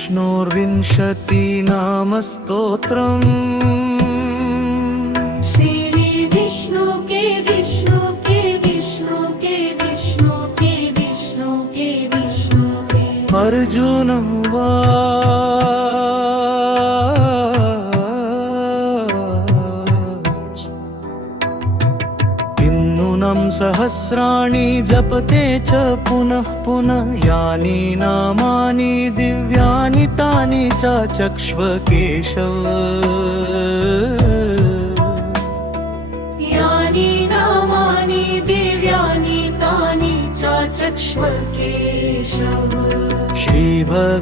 श्रीविष्णोर्विंशतिनामस्तोत्रम् श्री विष्णु के विष्णु के विष्णु के विष्णु के विष्णु के विष्णु के अर्जुन उवाच किन्नुनं सहस्राणि जपते च पुनः पुनः यानि नामानि दिव्यानि तानि च चक्ष्व केशव यानि नामानि दिव्यानि तानि च चक्ष्व केशव श्रीभगवानुवाच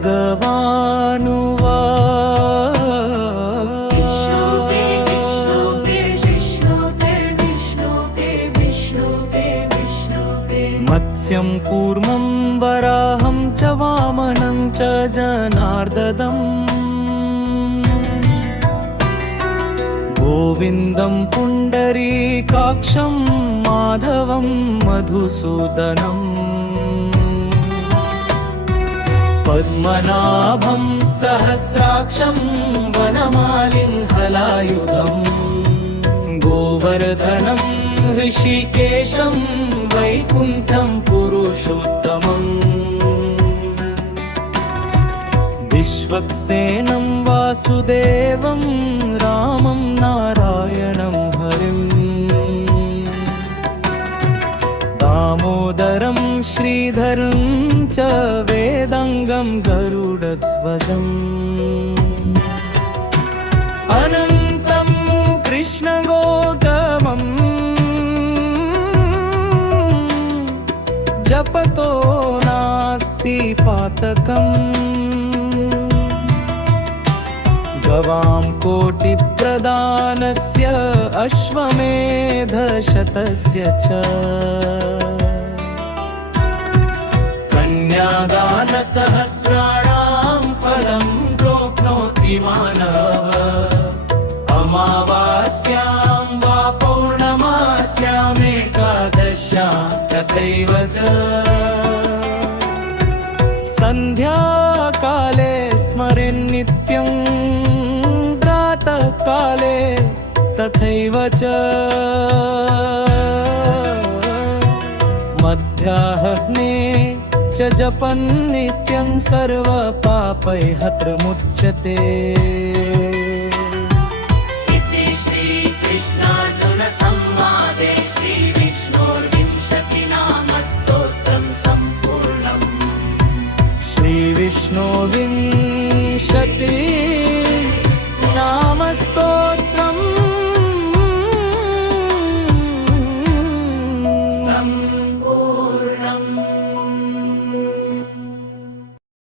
विष्णु के विष्णु के विष्णु के विष्णु के विष्णु के विष्णु के मत्स्यं कूर्मं वराहं च वामनं च जनार्दनम् गोविन्दं पुण्डरीकाक्षं माधवं मधुसूदनम् पद्मनाभं सहस्राक्षं वनमालिं हलायुधम् गोवर्धनं ऋषिकेशं वैकुण्ठं पुरुषोत्तमम् विश्वक्सेनं वासुदेवं रामं नारायणं हरिं दामोदरं श्रीधरं च वेदङ्गं गरुडध्वजम् अनन्तं कृष्णगोतमम् जपतो नास्ति पातकम् गवां कोटिप्रदानस्य अश्वमेधशतस्य च कन्यादानसहस्राणां फलं प्रोक्नोति मानवः अमावास्यां वा पौर्णमास्यामेकादश्यां तथैव च सन्ध्याकाले स्मरेन्नित्यं प्रातःकाले तथैव च मध्याह्ने च जपन्नित्यं सर्वपापैर्हत्रमुच्यते इति श्रीकृष्णार्जुनसंवादे श्रीविष्णोर्विंशतिनामस्तोत्रं सम्पूर्णम् श्रीविष्णु विंशति